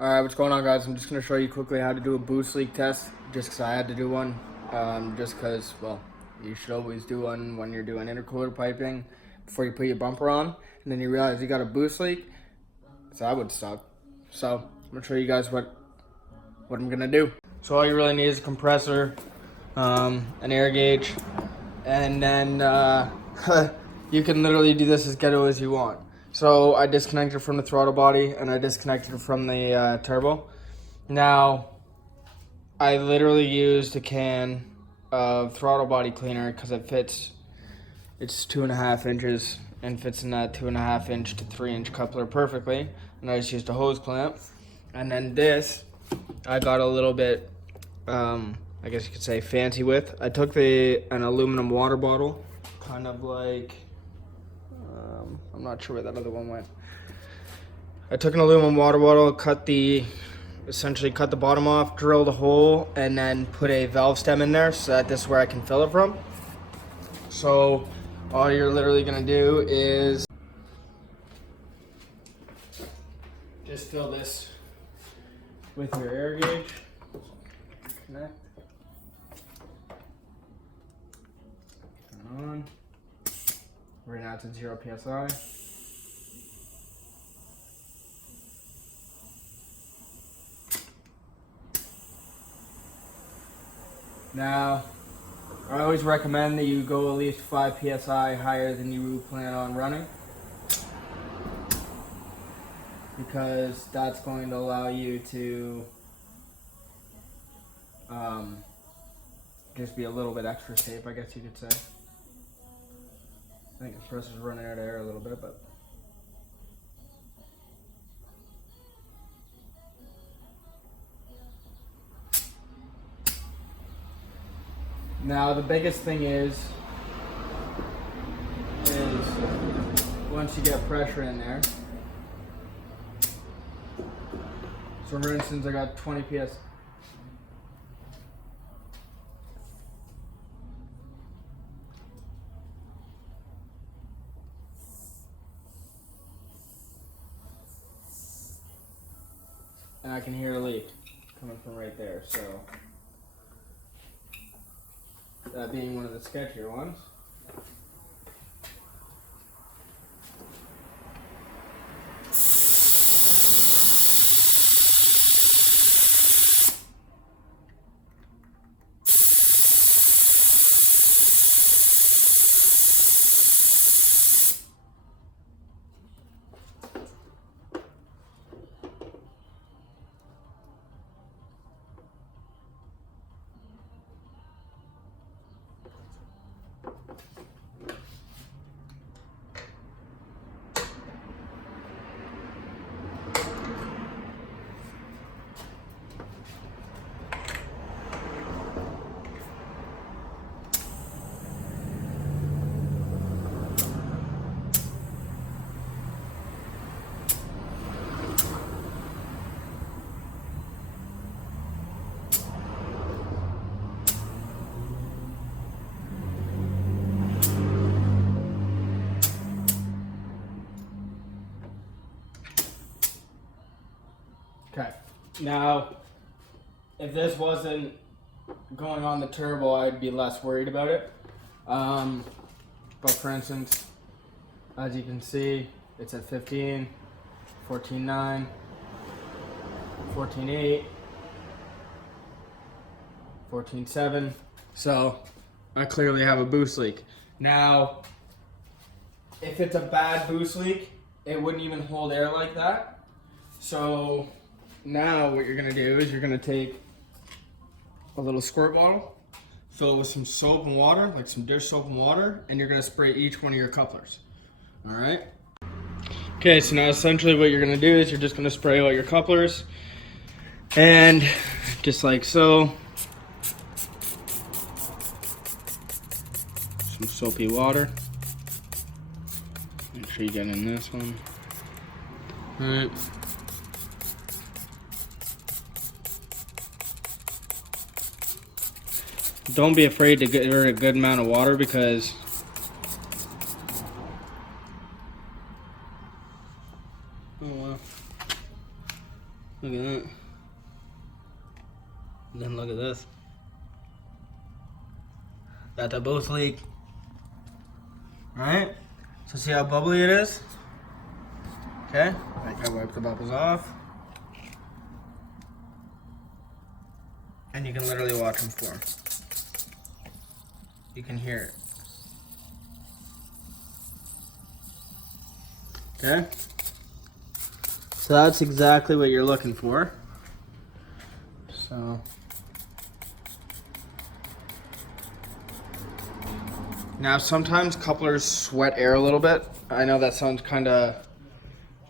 Alright, what's going on, guys? I'm just going to show you quickly how to do a boost leak test, just because I had to do one. Just because, well, you should always do one when you're doing intercooler piping before you put your bumper on, and then you realize you got a boost leak. So that would suck. So I'm going to show you guys what I'm going to do. So all you really need is a compressor, an air gauge, and then you can literally do this as ghetto as you want. So I disconnected it from the throttle body and I disconnected it from the turbo. Now, I literally used a can of throttle body cleaner because it fits, it's 2.5 inches and fits in that 2.5 inch to 3 inch coupler perfectly. And I just used a hose clamp. And then this, I got a little bit, I guess you could say fancy with. I took an aluminum water bottle, kind of like, I'm not sure where that other one went. I took an aluminum water bottle, essentially cut the bottom off, drilled a hole, and then put a valve stem in there so that this is where I can fill it from. So all you're literally gonna do is just fill this with your air gauge. Connect. Turn on. Right now it's at 0 psi. Now, I always recommend that you go at least 5 psi higher than you plan on running, because that's going to allow you to just be a little bit extra safe, I guess you could say. I think the compressor's running out of air a little bit, but now the biggest thing is once you get pressure in there. So for instance, I got 20 PS. And I can hear a leak coming from right there, so that being one of the sketchier ones. Okay, now if this wasn't going on the turbo, I'd be less worried about it. But for instance, as you can see, it's at 15, 14.9, 14.8, 14.7. So I clearly have a boost leak. Now, if it's a bad boost leak, it wouldn't even hold air like that. So now what you're gonna do is you're gonna take a little squirt bottle, fill it with some soap and water, like some dish soap and water, and you're gonna spray each one of your couplers. All right? Okay, so now essentially what you're gonna do is you're just gonna spray all your couplers, and just like so, some soapy water. Make sure you get in this one. All right. Don't be afraid to get rid of a good amount of water, because Look at that. And then look at this. That's a boost leak. Right? So see how bubbly it is? Okay, I can wipe the bubbles off. And you can literally watch them form. You can hear it. Okay? So that's exactly what you're looking for. So now sometimes couplers sweat air a little bit. I know that sounds kind of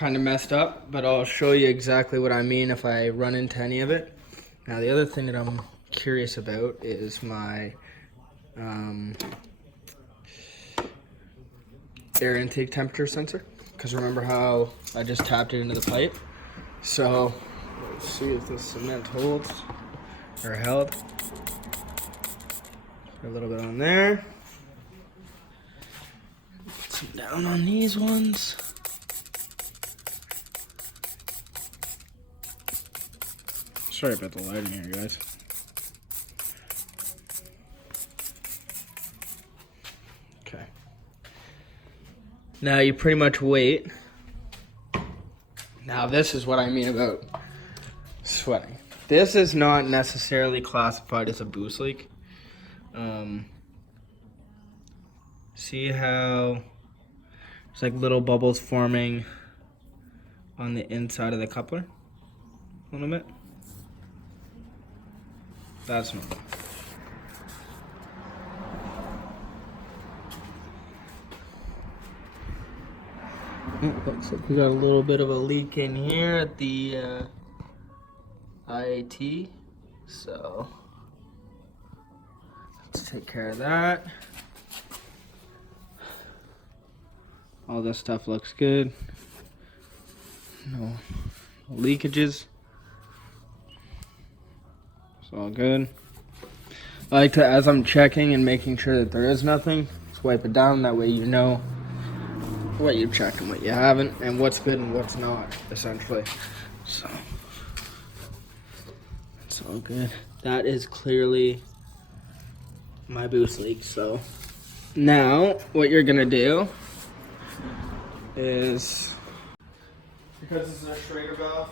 messed up, but I'll show you exactly what I mean if I run into any of it. Now the other thing that I'm curious about is my air intake temperature sensor, because remember how I just tapped it into the pipe? So let's see if the cement holds or held. Put a little bit on there. Put some down on these ones. Sorry about the lighting here, guys. Okay. Now you pretty much wait. Now this is what I mean about sweating. This is not necessarily classified as a boost leak. See how there's like little bubbles forming on the inside of the coupler? A little bit. That's normal. Looks like we got a little bit of a leak in here at the IAT. So let's take care of that. All this stuff looks good. No leakages. It's all good. I like to, as I'm checking and making sure that there is nothing, just wipe it down. That way you know what you checked and what you haven't, and what's good and what's not, essentially. So it's all good. That is clearly my boost leak. So now what you're gonna do is, because this is a Schrader valve,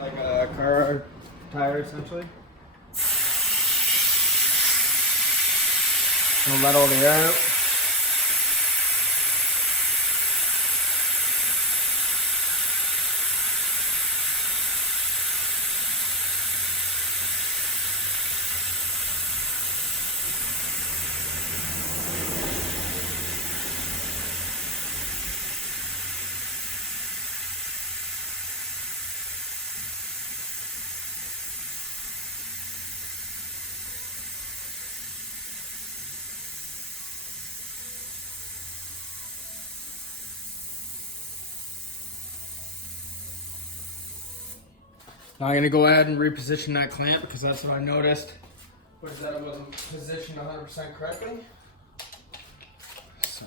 like a car tire essentially, we'll let all the air out. Now I'm gonna go ahead and reposition that clamp, because that's what I noticed was that it wasn't positioned 100% correctly. So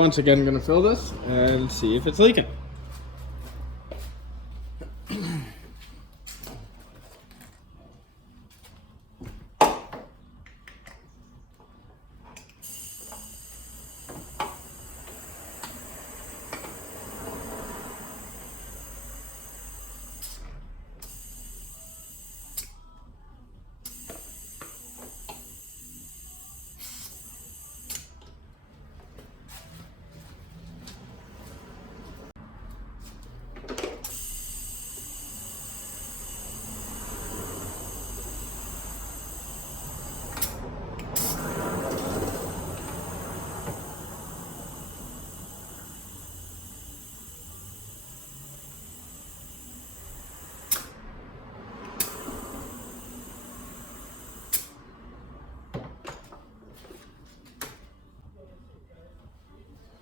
once again gonna fill this and see if it's leaking.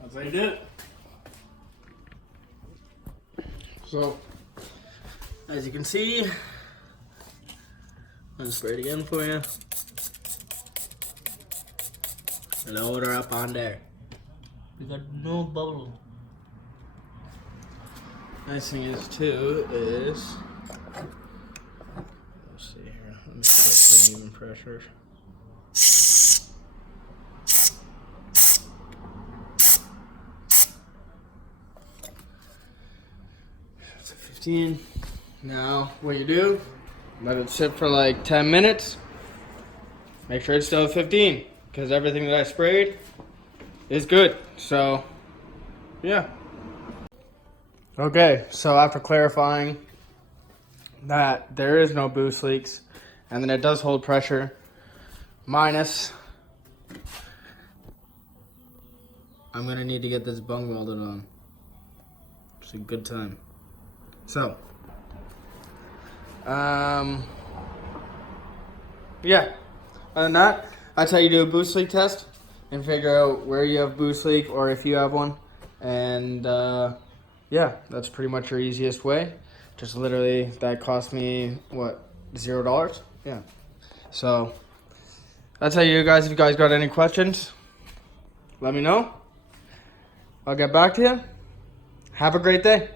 That's how you do it. So, as you can see, I'll spray it again for you. Load her up on there. We got no bubble. Nice thing is too is, let's see here. Let me see if even pressure. It's a 15. Now what you do? Let it sit for like 10 minutes. Make sure it's still at 15, because everything that I sprayed is good. So, yeah. Okay, so after clarifying that there is no boost leaks, and then it does hold pressure, minus, I'm gonna need to get this bung welded on. It's a good time. So, yeah. Other than that, that's how you do a boost leak test and figure out where you have boost leak or if you have one. And yeah, that's pretty much your easiest way. Just literally, that cost me, what, $0? Yeah. So, that's how you guys, if you guys got any questions, let me know. I'll get back to you. Have a great day.